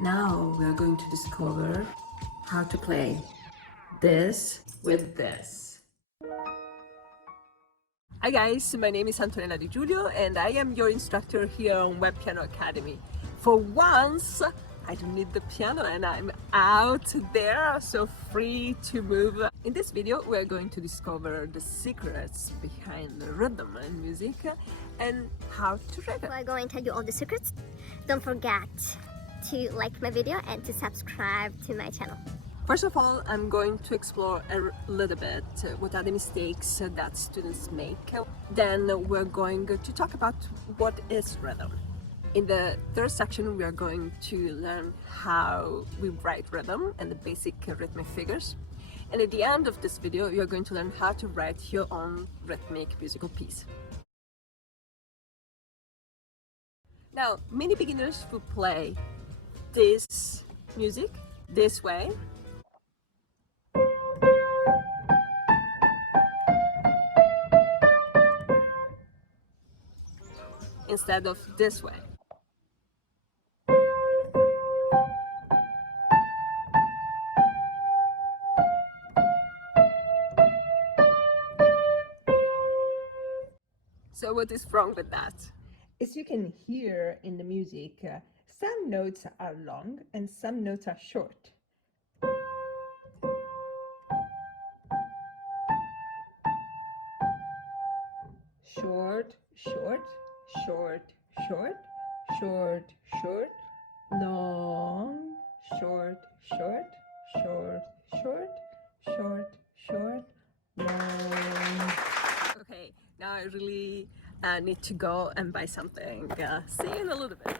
Now we are going to discover how to play this with this. Hi guys, my name is Antonella Di Giulio and I am your instructor here on Web Piano Academy. For once, I don't need the piano and I'm out there, so free to move. In this video, we're going to discover the secrets behind rhythm and music and how to read it. I'm going to tell you all the secrets. Don't forget to like my video and to subscribe to my channel. First of all, I'm going to explore a little bit what are the mistakes that students make. Then we're going to talk about what is rhythm. In the third section, we are going to learn how we write rhythm and the basic rhythmic figures. And at the end of this video, you're going to learn how to write your own rhythmic musical piece. Now, many beginners will play this music this way. Instead of this way. So what is wrong with that? As you can hear in the music, some notes are long and some notes are short. Short, short, short, short, short, short, long, short, short, short, short, short, short, long. Okay, now I really need to go and buy something. See you in a little bit.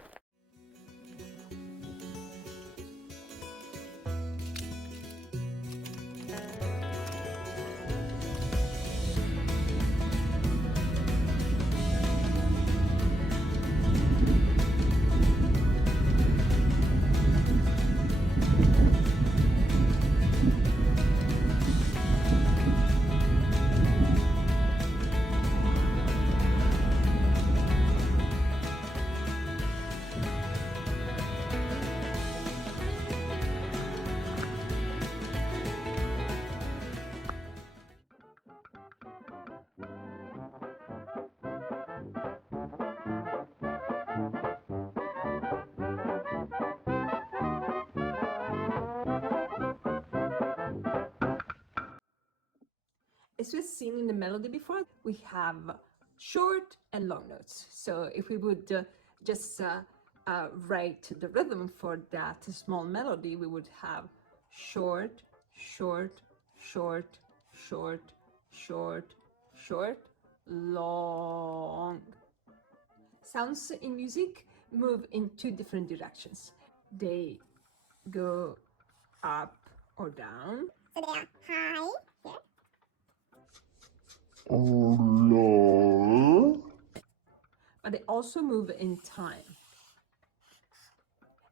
As we've seen in the melody before, we have short and long notes. So if we would just write the rhythm for that small melody, we would have short, short, short, short, short, short, long. Sounds in music move in two different directions. They go up or down. So they are high here. But they also move in time.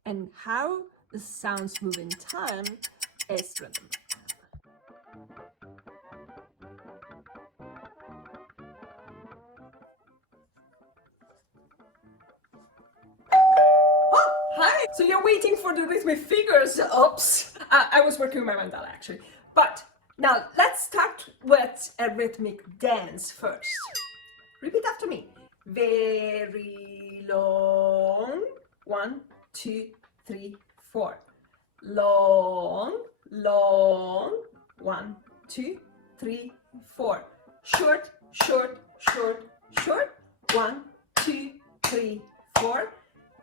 And how the sounds move in time is rhythm. Oh, hi! So you're waiting for the rhythmic figures. Oops! I was working with my mandala actually. But now let's start with a rhythmic dance first. Repeat after me. Very long. 1, 2, 3, 4. Long, long. 1, 2, 3, 4. Short, short, short, short. 1, 2, 3, 4.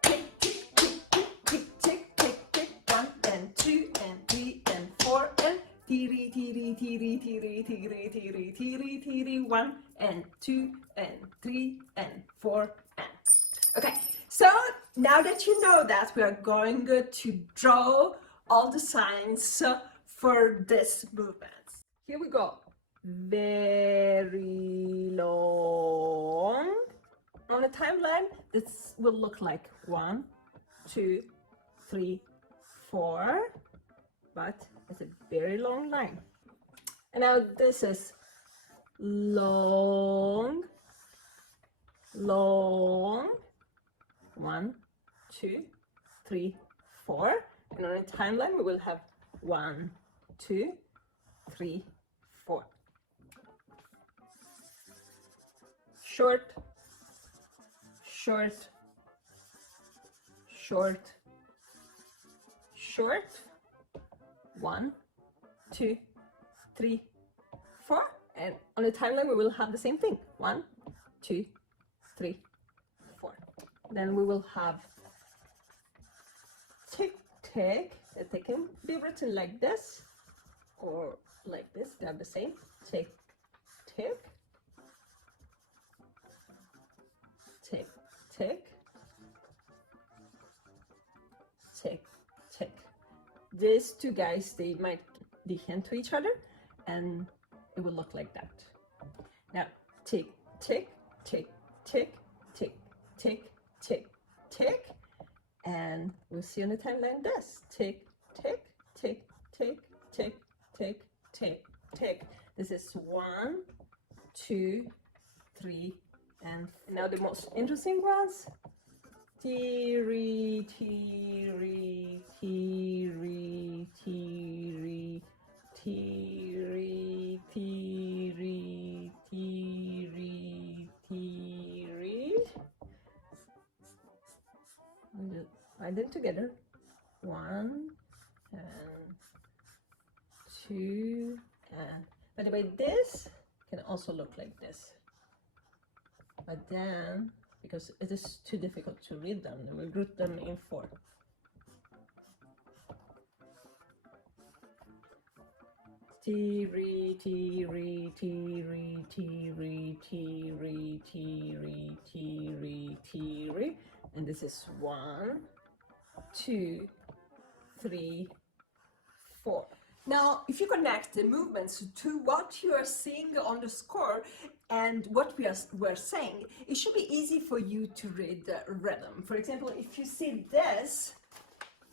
Tick, tick, tick, tick, tick, tick, tick, tick. 1 and 2 and 3 and 4 and tiri, tiri, tiri, tiri, tiri, tiri, tiri, tiri. 1 and 2 and 3 and 4 and. Okay, so now that you know that, we are going to draw all the signs for this movement. Here we go. Very long. On the timeline, this will look like 1, 2, 3, 4, but it's a very long line. And now this is long, long. 1, 2, 3, 4, and on a timeline we will have 1, 2, 3, 4. Short, short, short, short, 1, 2, 3, 4, and on the timeline we will have the same thing, 1, 2, 3, 4. Then we will have tick tick, that they can be written like this or like this, they are the same, tick tick, tick tick, tick tick. These two guys, they might be hand to each other and it will look like that. Now tick tick tick tick tick tick tick tick, and we'll see on the timeline this tick tick tick tick tick tick tick tick. This is 1, 2, 3, and now the most interesting ones. Teary, teary, teary, teary, teary, teary, teary, teary. And just write them together. 1 and 2, and by the way, this can also look like this. But then, because it is too difficult to read them, then we'll group them in 4. Teary, teary, teary, teary, teary, teary, teary, teary. And this is 1, 2, 3, 4. Now, if you connect the movements to what you are seeing on the score and what we're saying, it should be easy for you to read the rhythm. For example, if you see this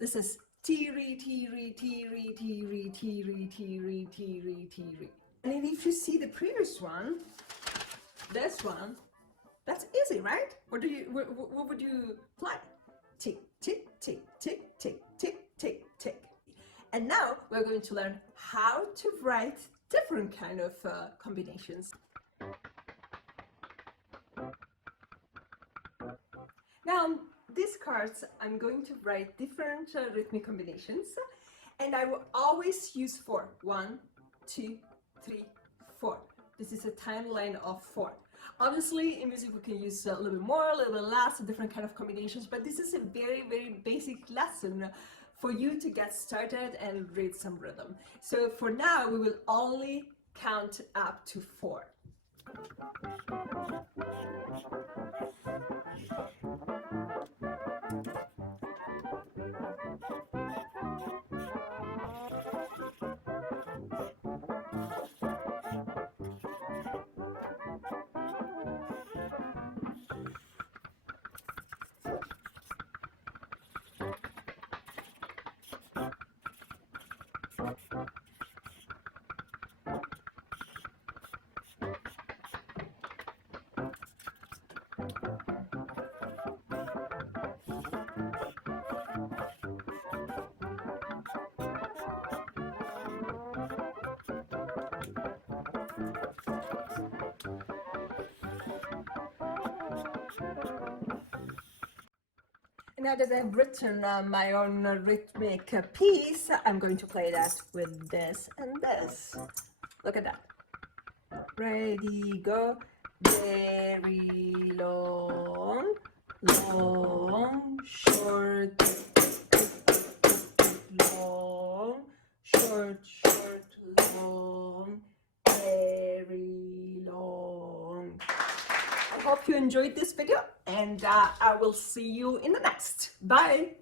is teary, teary, teary, teary, teary, teary, teary, teary. And then if you see the previous one, this one, that's easy, right? What would you play? Tick, tick, tick, tick, tick, tick, tick, tick. And now we're going to learn how to write different kind of combinations. Now, these cards, I'm going to write different rhythmic combinations, and I will always use 4. 1, 2, 3, 4. This is a timeline of 4. Obviously, in music we can use a little bit more, a little bit less, different kind of combinations, but this is a very, very basic lesson for you to get started and read some rhythm. So for now, we will only count up to 4. Now that I've written my own rhythmic piece, I'm going to play that with this and this. Look at that. Ready, go. Very long, long, short, long, short, short, long, very long. I hope you enjoyed this video, and I will see you in the next. Bye!